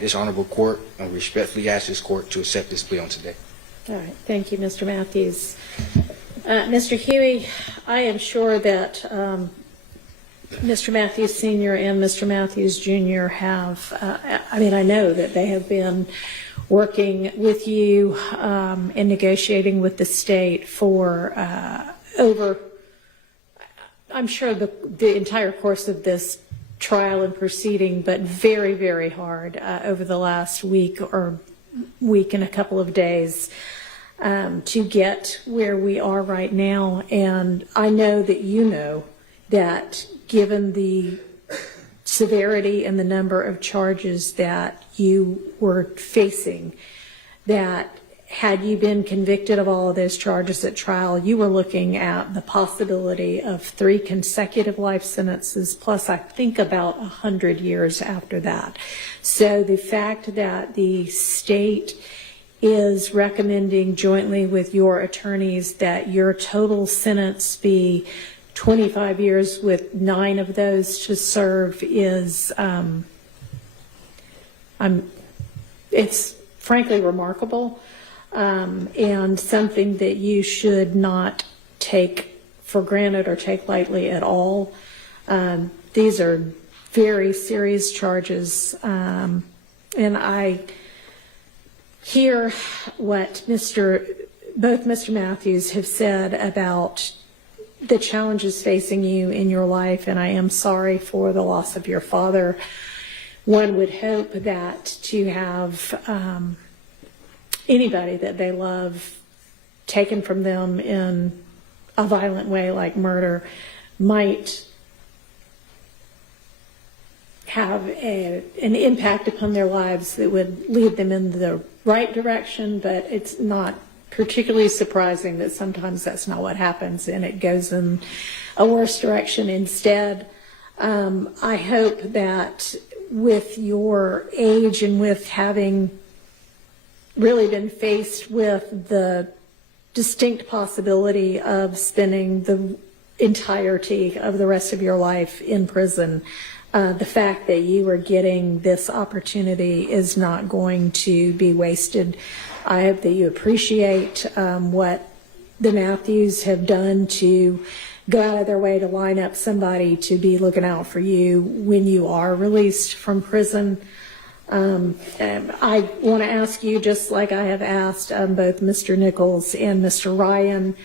This honorable court and respectfully ask this court to accept this plea on today. All right. Thank you, Mr. Matthews. Mr. Huey, I am sure that Mr. Matthews Sr. and Mr. Matthews Jr. have, I know that they have been working with you and negotiating with the state for over, I'm sure, the entire course of this trial and proceeding, but very, very hard over the last week and a couple of days to get where we are right now. And I know that you know that given the severity and the number of charges that you were facing, that had you been convicted of all of those charges at trial, you were looking at the possibility of 3 consecutive life sentences, plus I think about 100 years after that. So the fact that the state is recommending jointly with your attorneys that your total sentence be 25 years with 9 of those to serve is, it's frankly remarkable. And something that you should not take for granted or take lightly at all. These are very serious charges, and I hear what both Mr. Matthews have said about the challenges facing you in your life, and I am sorry for the loss of your father. One would hope that to have anybody that they love taken from them in a violent way like murder might have an impact upon their lives that would lead them in the right direction, but it's not particularly surprising that sometimes that's not what happens and it goes in a worse direction instead. I hope that with your age and with having really been faced with the distinct possibility of spending the entirety of the rest of your life in prison, the fact that you are getting this opportunity is not going to be wasted. I hope that you appreciate what the Matthews have done to go out of their way to line up somebody to be looking out for you when you are released from prison. I want to ask you, just like I have asked both Mr. Nichols and Mr. Ryan,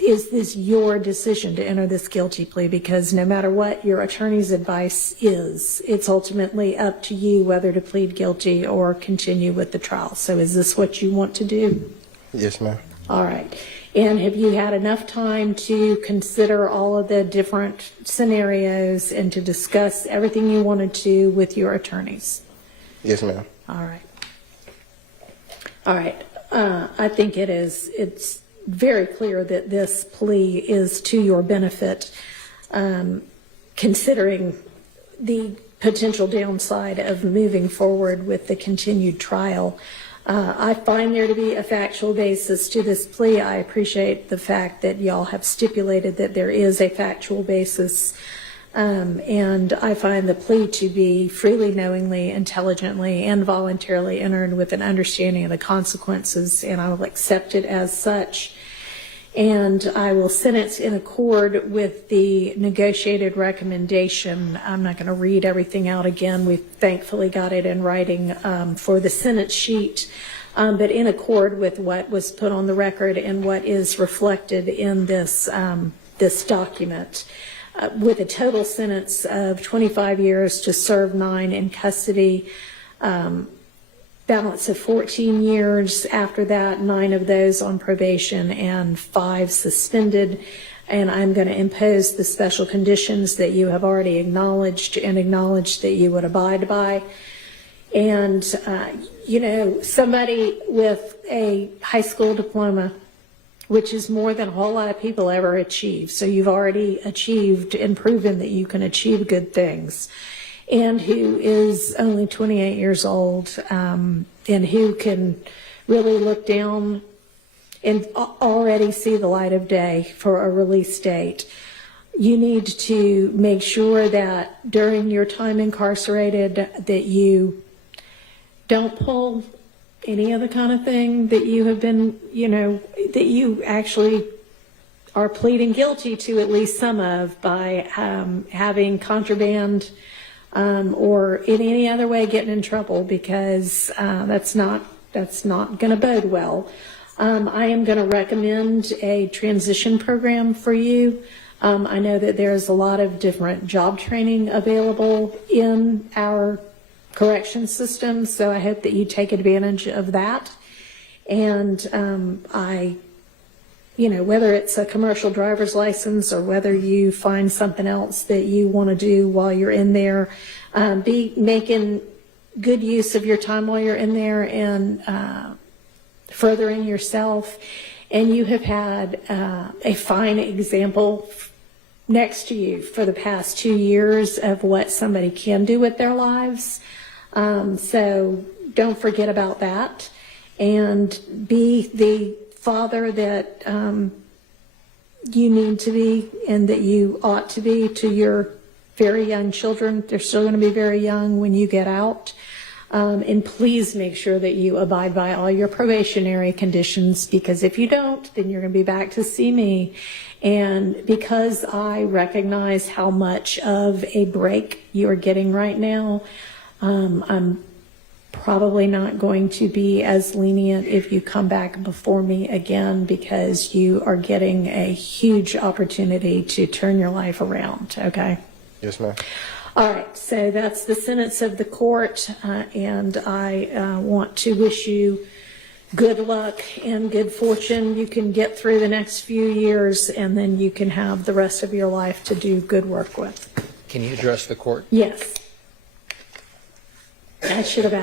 is this your decision to enter this guilty plea? Because no matter what your attorney's advice is, it's ultimately up to you whether to plead guilty or continue with the trial. So is this what you want to do? Yes, ma'am. All right. And have you had enough time to consider all of the different scenarios and to discuss everything you wanted to with your attorneys? Yes, ma'am. All right. All right. I think it's very clear that this plea is to your benefit, considering the potential downside of moving forward with the continued trial. I find there to be a factual basis to this plea. I appreciate the fact that y'all have stipulated that there is a factual basis, and I find the plea to be freely, knowingly, intelligently, and voluntarily entered with an understanding of the consequences, and I will accept it as such. And I will sentence in accord with the negotiated recommendation. I'm not going to read everything out again. We thankfully got it in writing for the sentence sheet, but in accord with what was put on the record and what is reflected in this, this document, with a total sentence of 25 years to serve 9 in custody, balance of 14 years after that, 9 of those on probation and 5 suspended. And I'm going to impose the special conditions that you have already acknowledged and acknowledged that you would abide by. And, you know, somebody with a high school diploma, which is more than a whole lot of people ever achieve. So you've already achieved and proven that you can achieve good things. And who is only 28 years old, and who can really look down and already see the light of day for a release date. You need to make sure that during your time incarcerated that you don't pull any other kind of thing that you have been, that you actually are pleading guilty to at least some of by having contraband or in any other way getting in trouble, because that's not going to bode well. I am going to recommend a transition program for you. I know that there's a lot of different job training available in our correction system, so I hope that you take advantage of that. And whether it's a commercial driver's license or whether you find something else that you want to do while you're in there, be making good use of your time while you're in there and furthering yourself. And you have had a fine example next to you for the past 2 years of what somebody can do with their lives. So don't forget about that, and be the father that you need to be and that you ought to be to your very young children. They're still going to be very young when you get out. And please make sure that you abide by all your probationary conditions, because if you don't, then you're going to be back to see me. And because I recognize how much of a break you're getting right now, I'm probably not going to be as lenient if you come back before me again, because you are getting a huge opportunity to turn your life around, okay? Yes, ma'am. All right, so that's the sentence of the court, and I want to wish you good luck and good fortune. You can get through the next few years, and then you can have the rest of your life to do good work with. Can you address the court? Yes. I should have asked.